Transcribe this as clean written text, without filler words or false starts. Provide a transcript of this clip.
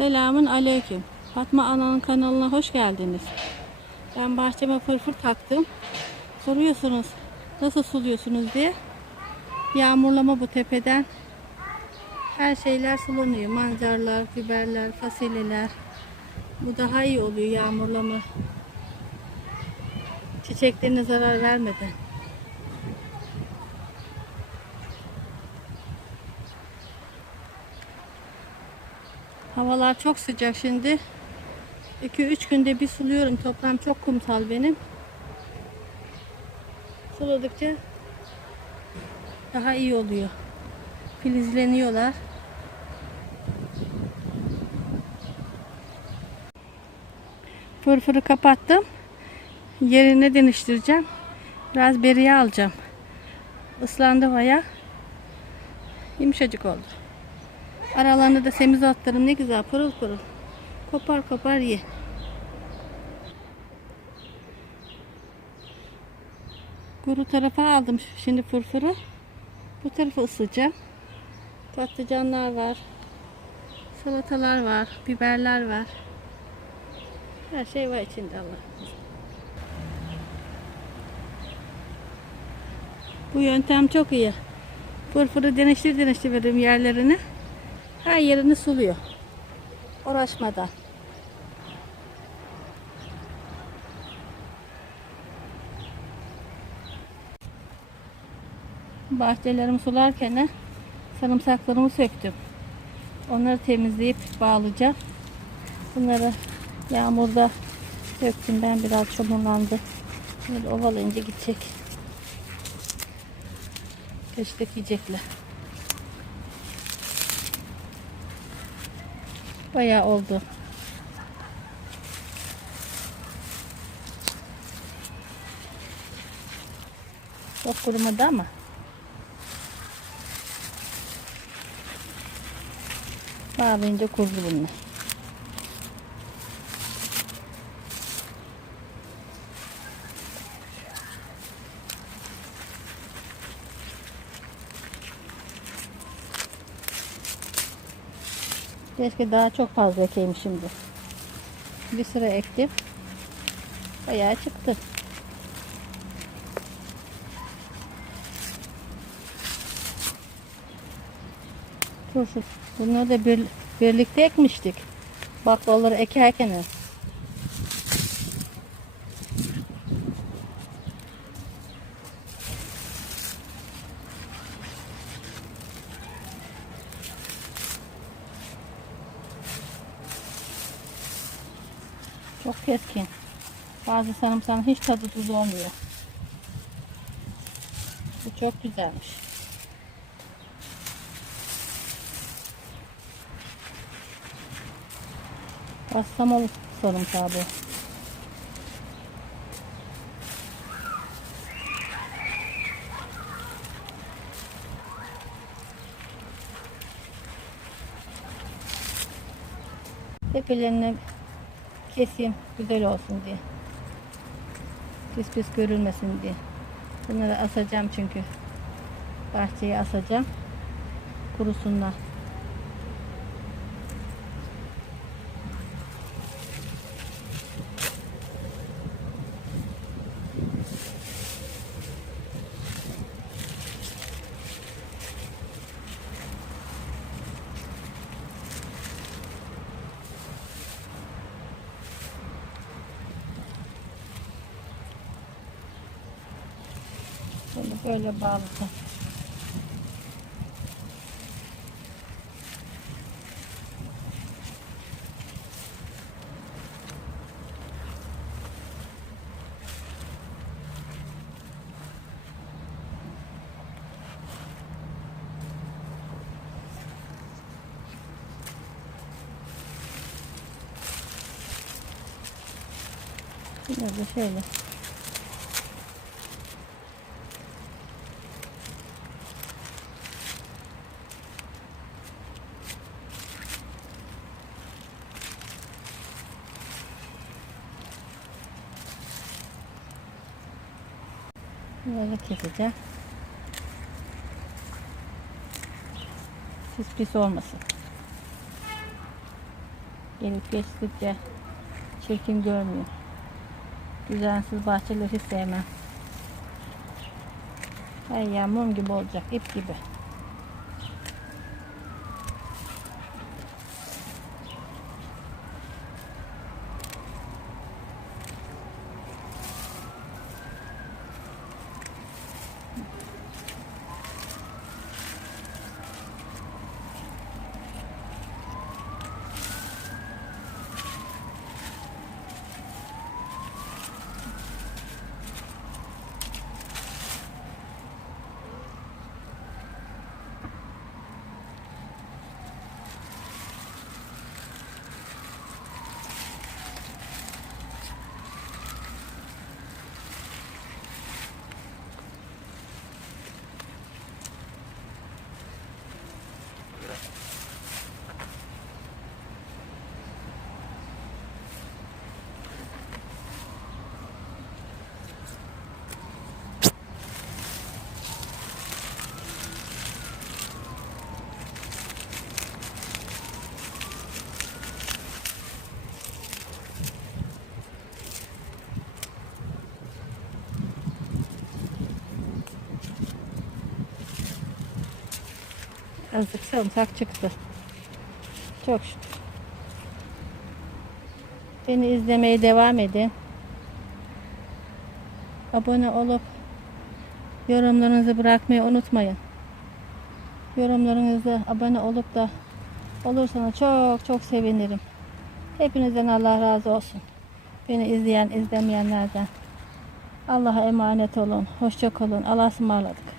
Selamun aleyküm. Fatma Ana'nın kanalına hoş geldiniz. Ben bahçeme fırfır taktım. Soruyorsunuz nasıl suluyorsunuz diye. Yağmurlama bu tepeden. Her şeyler sulanıyor. Mancarlar, biberler, fasulyeler. Bu daha iyi oluyor yağmurlama. Çiçeklerine zarar vermeden. Havalar çok sıcak şimdi. 2-3 günde bir suluyorum. Toprağım çok kumsal benim. Suladıkça daha iyi oluyor. Filizleniyorlar. Fırfırı kapattım. Yerine değiştireceğim. Biraz beriye alacağım. Islandı baya. Yumuşacık oldu. Aralarında da semizotlarım ne güzel pırıl pırıl. Kopar kopar ye. Kuru tarafa aldım şimdi fırfırı. Bu tarafı ısıtacağım. Patlıcanlar var. Salatalar var. Biberler var. Her şey var içinde Allah. Bu yöntem çok iyi. Fırfırı deniştir veririm yerlerini. Her yerini suluyor. Uğraşmadan. Bahçelerimi sularken sarımsaklarımı söktüm. Onları temizleyip bağlayacağım. Bunları yağmurda söktüm. Ben biraz çamurlandı. Böyle ovalayınca gidecek. Köşkte yiyecekler. Bayağı oldu. Çok kurumadı ama. Bağlayınca kurdu bunlar. Keşke daha çok fazla ekeyim şimdi. Bir sıra ektim. Bayağı çıktı. Turşu. Bunları da birlikte ekmiştik. Baklaları ekerken. Çok keskin. Bazı sarımsağın hiç tadı tuzu olmuyor. Bu çok güzelmiş. Kastamonu sarımsağı bu. Tepelerini keseyim güzel olsun diye. Pis pis görülmesin diye. Bunları asacağım çünkü. Bahçeye asacağım. Kurusunlar. Böyle bağlayacağım. Böyle şöyle. Böyle keseceğim. Pis pis olmasın. Gelip geçtikçe çirkin görmüyor. Düzensiz bahçeleri hiç sevmem. Ay ya, mum gibi olacak, ip gibi. Azıcık sarımsak çıktı. Çok şükür. Beni izlemeye devam edin. Abone olup yorumlarınızı bırakmayı unutmayın. Yorumlarınızı abone olup da olursanız çok çok sevinirim. Hepinizden Allah razı olsun. Beni izleyen izlemeyenlerden. Allah'a emanet olun. Hoşça kalın. Allah'a ısmarladık.